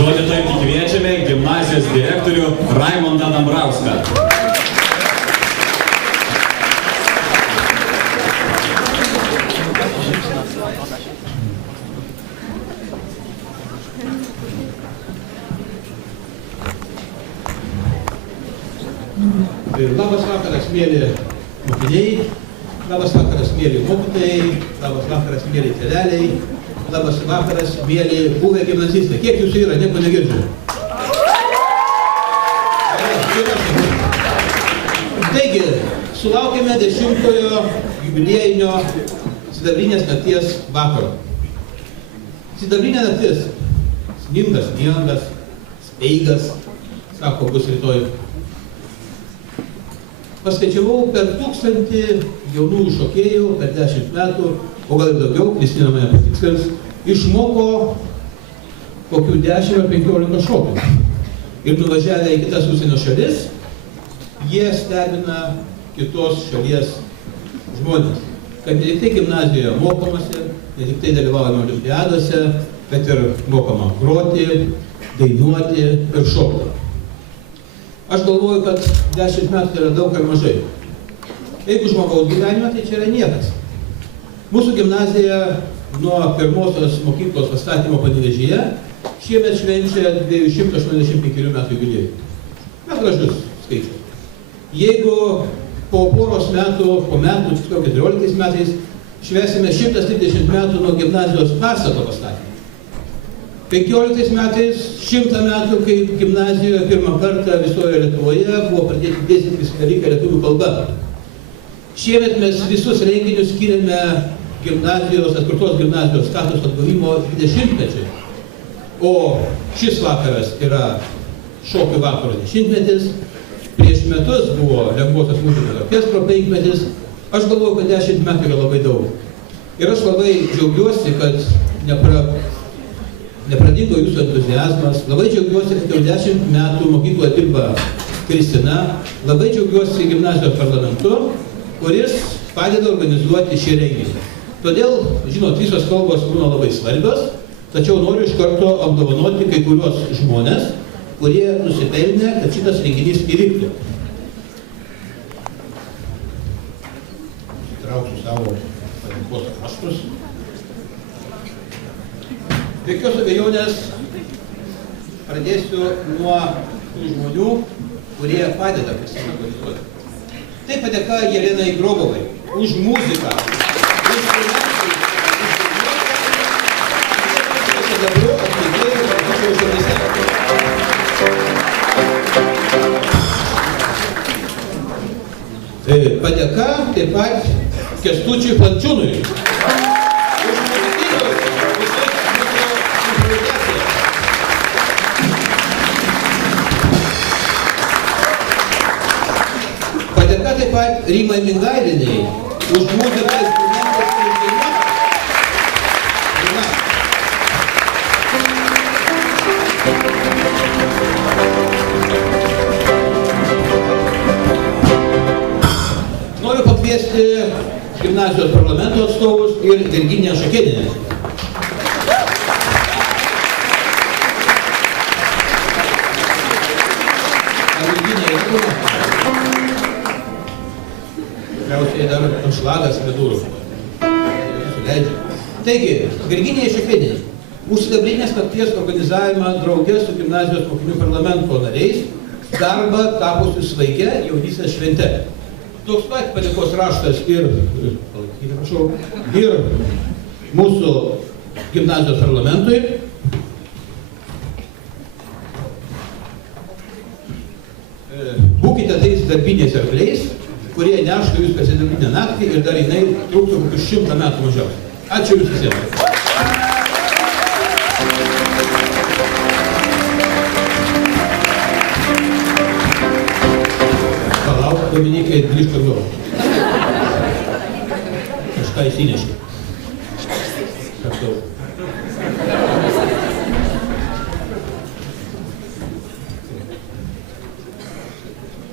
Žodį tarti kviečiame gimnazijos direktorių Raimondą Dambrauską. Labas vakaras, mėly mokiniai, labas vakaras, mėly mokytojai, labas vakaras, mėly tėveliai, labas vakaras, mėly buvę gimnazistai. Kiek jūsų yra, nieko negirdžiu. Taigi, sulaukėme 10-ojo jubiliejinio sidabrinės nakties vakaro. Sidabrinė naktis. Sningas, sniegas, speigas, sako, bus rytoj. Paskaičiavau per 1000 jaunųjų šokėjų per 10 metų, o gal ir daugiau, Kristina mane patikslins, išmoko kokių 10 ar 15 šokių. Ir nuvažiavę į kitas užsienio šalis, jie stebina kitos šalies žmonės. Kad ne tik tai gimnazijoje mokomasi, ne tik tai dalyvaujame olimpiadose, bet ir mokama groti, dainuoti ir šokti. Aš galvoju, kad 10 metų yra daug ar mažai. Jeigu žmogaus gyvenime, tai čia yra niekas. Mūsų gimnazija nuo pirmosios mokyklos pastatymo Panevėžyje šiemet švenčia 285 metų jubiliejų. Na, gražus skaičius. Jeigu po poros metų, po metų, tiksliau 14 metais, švęsime 130 metų nuo gimnazijos pastato pastatymo. 15 metais 100 metų, kai gimnazijoje pirmą kartą visoje Lietuvoje buvo pradėti dėstyti visą dalyką lietuvių kalba. Šiemet mes visus renginius skiriame gimnazijos, atkurtos gimnazijos statuso atgavimo 20-mečiui. O šis vakaras yra šokių vakaro 10-metis, prieš metus buvo lengvosios muzikos orkestro 5-metis. Aš galvoju, kad 10 metų yra labai daug. Ir aš labai džiaugiuosi, kad nepradingo jūsų entuziazmas. Labai džiaugiuosi, kad jau 10 metų mokykloje dirba Kristina. Labai džiaugiuosi gimnazijos parlamentu, kuris padeda organizuoti šį renginį. Todėl, žinot, visos kalbos būna labai svarbios, tačiau noriu iš karto apdovanoti kai kuriuos žmonės, kurie nusipelnė, kad šitas renginys įvyktų. Trauksiu savo padėkos raštus. Be jokios abejonės pradėsiu nuo tų žmonių, kurie padeda Kristinai organizuoti. Tai padėka Jelenai Grobovai už muziką, už instrumentai, už sidabru atlikėjų kartu šalyse. Padėka taip pat Kęstučiui Plančiūnui. Taip pat Rimai Mingailiniai už muziką instrumentus ir dainą. Noriu pakviesti gimnazijos parlamento atstovus ir Virginiją Šakėnienę. Tikriausiai dar anšlagas vidurų. Taigi, Virginijai Šakėnienei už sidabrinės nakties organizavimą drauge su gimnazijos mokinių parlamento nariais darbą tapusių svaigia jaunystės švente. Toks pat padėkos raštas ir mūsų gimnazijos parlamentui. Būkite tais darbiniais arkliais, kurie neštų jūs per sidabrinę naktį ir dar jinai truktų kokius 100 metų mažiausiai. Ačiū jums visiems. Palauk, Dominikai, grįžk atgal. Kažką įsinešė. Kartu.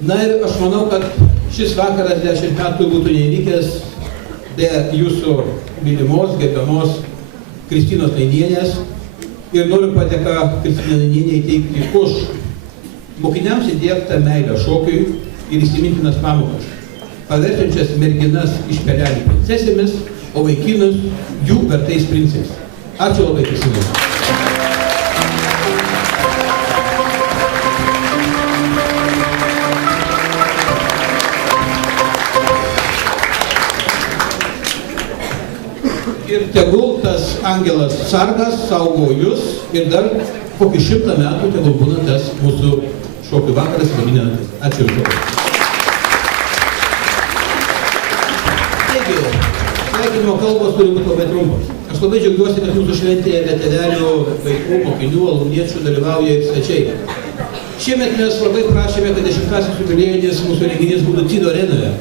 Na ir aš manau, kad šis vakaras 10 metų būtų neįvykęs be jūsų mylimos, gerbiamos Kristinos Lainienės, ir noriu padėką Kristinai Nainienei teikti už mokiniams įdiegtą meilę šokiui ir įsimintinas pamokas, paverčiančias merginas iš pelelių princesėmis, o vaikinus jų vertais princais. Ačiū labai, Kristinai. Ir tegul tas angelas sargas saugo jūs ir dar kokį 100 metų tegul būna tas mūsų šokių vakaras gaminantis. Ačiū už žodį. Taigi, sveikinimo kalbos turi būti labai trumpos. Aš labai džiaugiuosi, kad mūsų šventėje veterainių vaikų, mokinių, alumniečių dalyvauja ir svečiai. Šiemet mes labai prašėme, kad 10-asis jubiliejinis mūsų renginys būtų Tydo arenoje,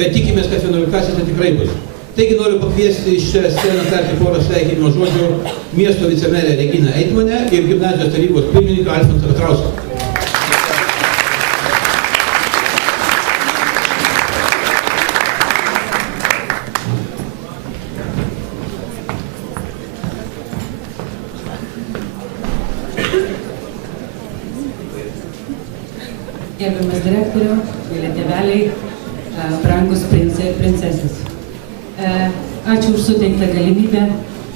bet tikimės, kad 11-asis tai tikrai bus. Taigi noriu pakviesti iš šią sceną tarti porą sveikinimo žodžių miesto vicemerę Reginą Eitmonę ir gimnazijos tarybos pirmininką Alfonsą Petrauską. Gerbiamas direktoriau, mėly tėveliai, brangus princai ir princesės. Ačiū už suteiktą galimybę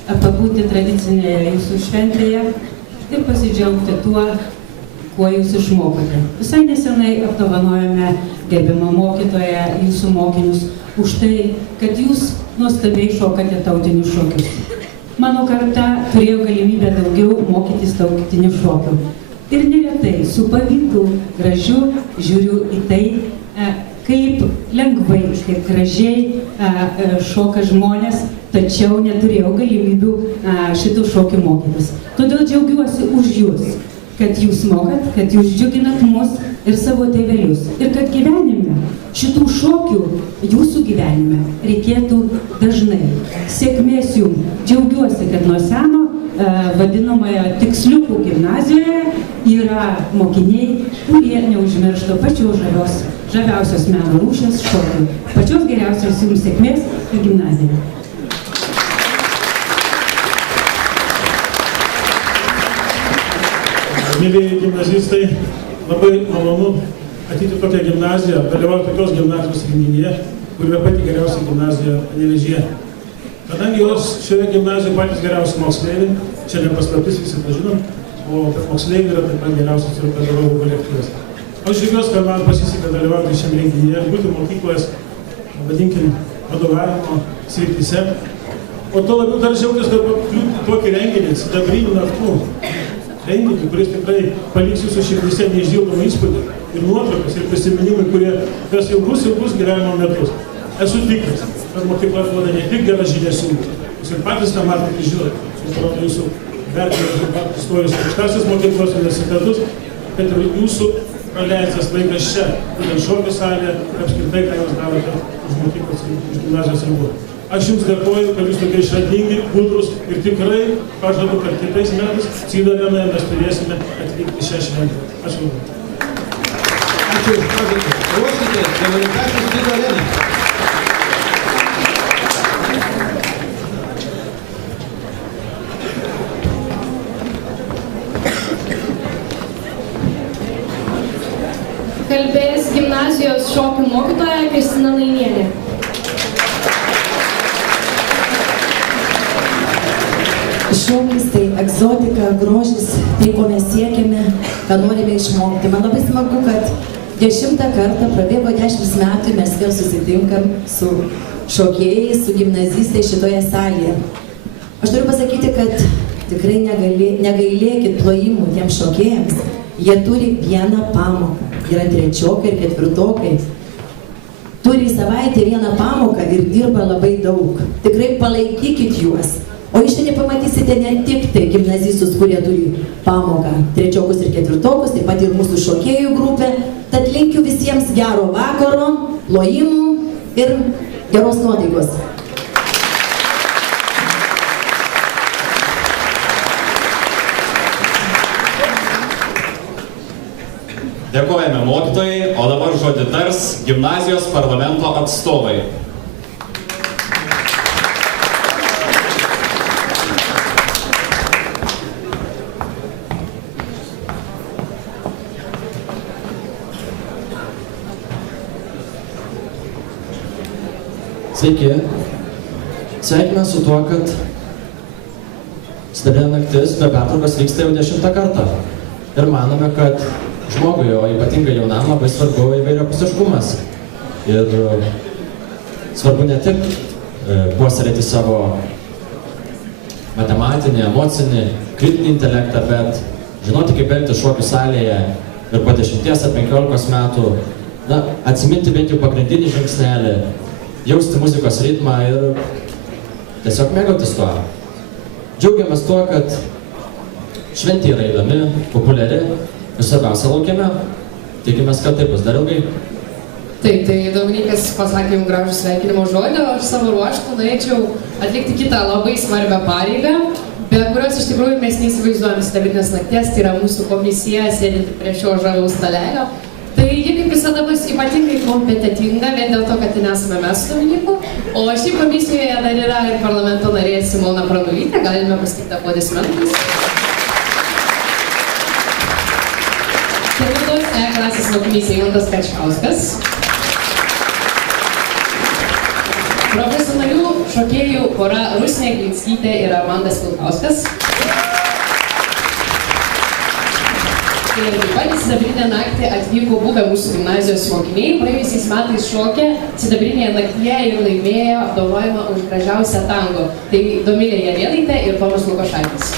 pabūti tradicinėje jūsų šventėje ir pasidžiaugti tuo, kuo jūs išmokote. Visai nesenai apdovanojome gerbiamą mokytoją, jūsų mokinius, už tai, kad jūs nuostabiai šokate tautinius šokius. Mano karta turėjo galimybę daugiau mokytis tautinių šokių. Ir neretai su pavydu gražiu žiūriu į tai, kaip lengvai, kaip gražiai šoka žmonės, tačiau neturėjau galimybių šitų šokių mokytis. Todėl džiaugiuosi už jūs, kad jūs mokat, kad jūs džiuginat mus ir savo tėvelius. Ir kad gyvenime šitų šokių jūsų gyvenime reikėtų dažnai. Sėkmės jums. Džiaugiuosi, kad nuo seno vadinamoje tiksliukų gimnazijoje yra mokiniai, kurie neužmiršta pačios žaviausios meno rūšies šokių. Pačios geriausios jums sėkmės ir gimnazijoje. Mėlyje gimnazistai, labai malonu ateiti tokią gimnaziją, dalyvauti tokios gimnazijos renginyje, kur yra pati geriausia gimnazija Panevėžyje. Kadangi jos šioje gimnazijoje patys geriausi moksleiviai, čia nepaslaptis visi pažinom, o moksleiviai yra taip pat geriausias ir pedagogų kolektyvas. Aš džiaugiuosi, kad man pasisekė dalyvauti šiame renginyje, būti mokyklos, vadinkim, vadovavimo srityse. O to labiau dar džiaugiuosi, kad pakliūti tokį renginį, sidabrinių naktų renginį, kuris tikrai paliks jūsų širdyse neišdildomą įspūdį ir nuotraukas ir prisiminimai, kurie kas ilgus gyvenimo metus. Esu tikras, kad mokykla duoda ne tik geras žinias jums, jūs ir patys tą matote, žinot, suproto jūsų vertinimų įstojus aukštąsias mokyklos universitetus, kad ir jūsų praleistas laikas čia, būtent šokių salėje, apskritai, ką jūs darote už mokyklos ir už gimnazijos ribų. Aš jums dėkoju, kad jūs tokie išradingi, gudrus ir tikrai pažadu, kad kitais metais Tydo arenoje mes turėsime atvykti šią šventę. Ačiū. Ačiū už pažadą. Ruošitės 11-asis Tydo arenai. Kalbės gimnazijos šokių mokytoja Kristina Nainienė. Šokis tai egzotika, grožis, tai ko mes siekiame, ką norime išmokti. Man labai smagu, kad 10 kartą prabėgo 10 metų mes vėl susitinkam su šokėjais, su gimnazistais šitoje salėje. Aš turiu pasakyti, kad tikrai negailėkit plojimų tiems šokėjams. Jie turi vieną pamoką. Yra trečiokai ir ketvirtokai. Turi į savaitę vieną pamoką ir dirba labai daug. Tikrai palaikykit juos. O iš ten pamatysite ne tik tai gimnazistus, kurie turi pamoką, trečiokus ir ketvirtokus, taip pat ir mūsų šokėjų grupė. Tad linkiu visiems gero vakaro, plojimų ir geros nuotaikos. Dėkojame mokytojai, o dabar žodį tars gimnazijos parlamento atstovai. Sveiki. Sveikime su tuo, kad Sidabrinė naktis be pertraukos vyksta jau 10 kartą. Ir manome, kad žmogui, o ypatingai jaunam, labai svarbu įvairiapusiškumas. Ir svarbu ne tik puoselėti savo matematinį, emocinį, kritinį intelektą, bet žinoti, kaip elgtis šokių salėje ir po 10 ar 15 metų, atsiminti bent jau pagrindinį žingsnelį, jausti muzikos ritmą ir tiesiog mėgautis tuo. Džiaugiamės tuo, kad šventė yra įdomi, populiari ir svarbiausia laukiame. Tikimės, kad tai bus dar ilgai. Taip, tai Dominikas pasakė jums gražų sveikinimo žodį, o aš savo ruožtu norėčiau atlikti kitą labai svarbią pareigą, be kurios iš tikrųjų mes neįsivaizduojame Sidabrinės nakties, tai yra mūsų komisija sėdinti prie šio žavaus stalelio. Tai ji kaip visada bus ypatingai kompetentinga, vien dėl to, kad nesame mes su Dominiku, o šiaip komisijoje dar yra ir parlamento narė Simona Pranulytė, galime paskirti aplodismentus. Ketvirtos E klasės mokinys Eimantas Kačkauskas. Profesionalių šokėjų pora Rusnė Glinskytė ir Armandas Vilkauskas. Ir taip pat į Sidabrinę naktį atvyko buvę mūsų gimnazijos mokiniai, praėjusiais metais šokė Sidabrinėje naktyje ir laimėjo apdovanojimą už gražiausią tango. Tai Domilė Janėnaitė ir Tomas Lukošaitis.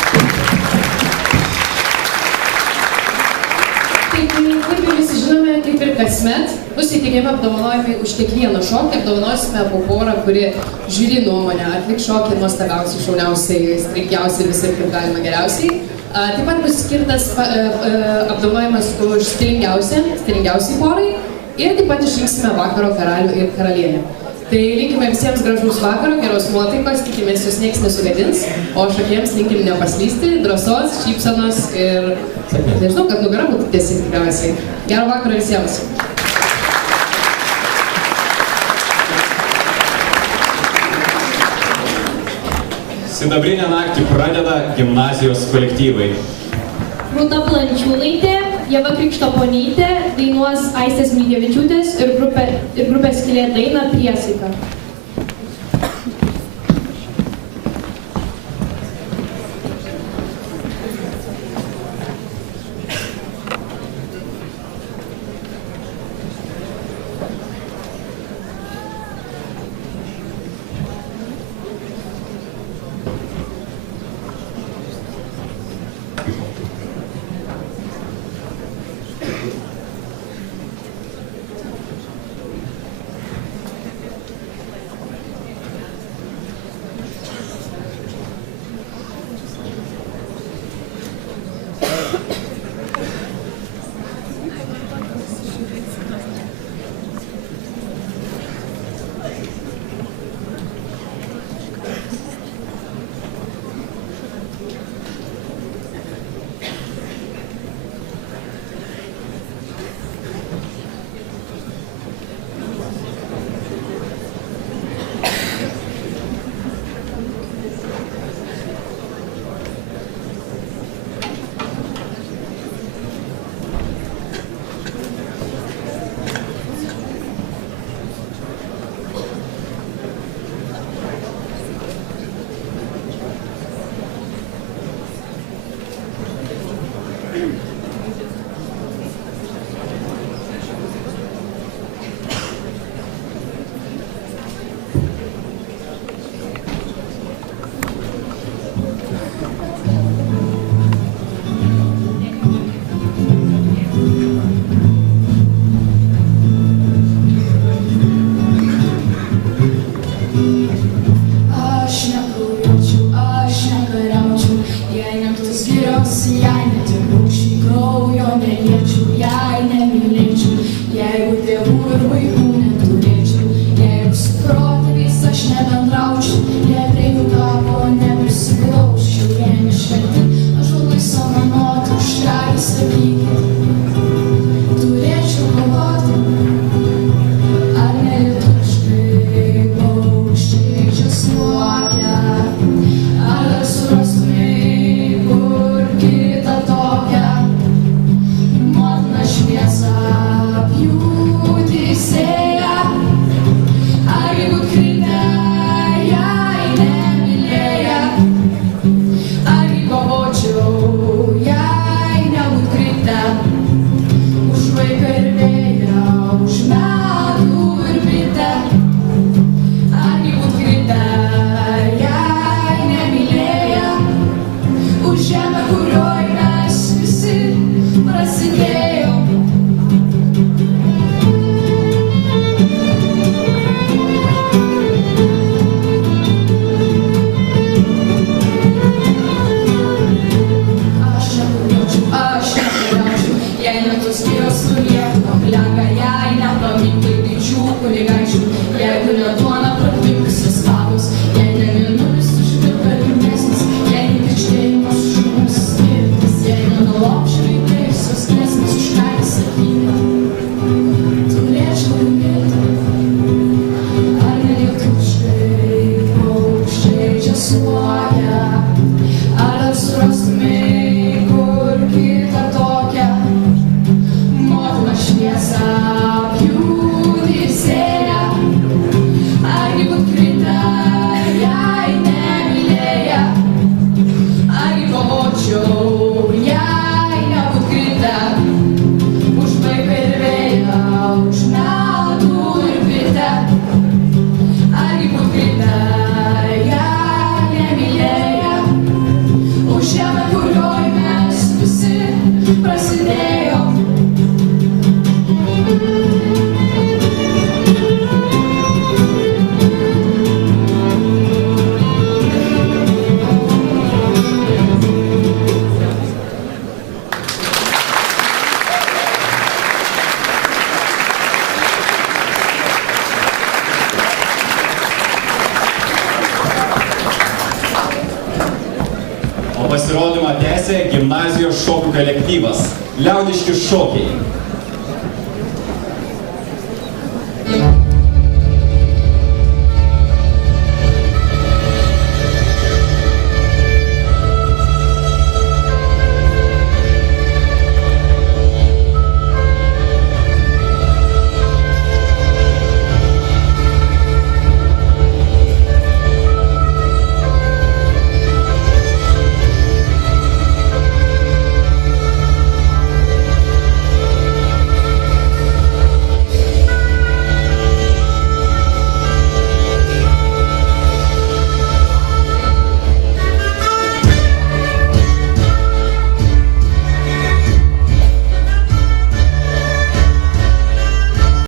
Taip, kaip ir visi žinome, kaip ir kasmet, bus įteikiami apdovanojimai už kiekvieną šokį, apdovanosime po porą, kuri žiūri nuomonę, atliks šokį nuostabiausiai, šauniausiai, stringiausiai, visur kaip galima geriausiai. Taip pat bus skirtas apdovanojimas už stilingiausiai porai ir taip pat išrinksime vakaro karalių ir karalienę. Tai linkime visiems gražaus vakaro, geros nuotaikos, tikimės jūs nieks nesugadins, o šokėjams linkim nepaslysti, drąsos, šypsenos ir nežinau, kad nugara būtų tiesi tikriausiai. Gero vakaro visiems! Sidabrinę naktį pradeda gimnazijos kolektyvai. Rūta Plančiūnaitė, Ieva Krikštoponytė dainuos Aistės Milkevičiūtės ir grupės Skylė dainą Priesaika. Apjūti sėja, ar jeigu kritę prasidėjo. O pasirodymą tęsė gimnazijos šokių kolektyvas Liaudiški šokiai.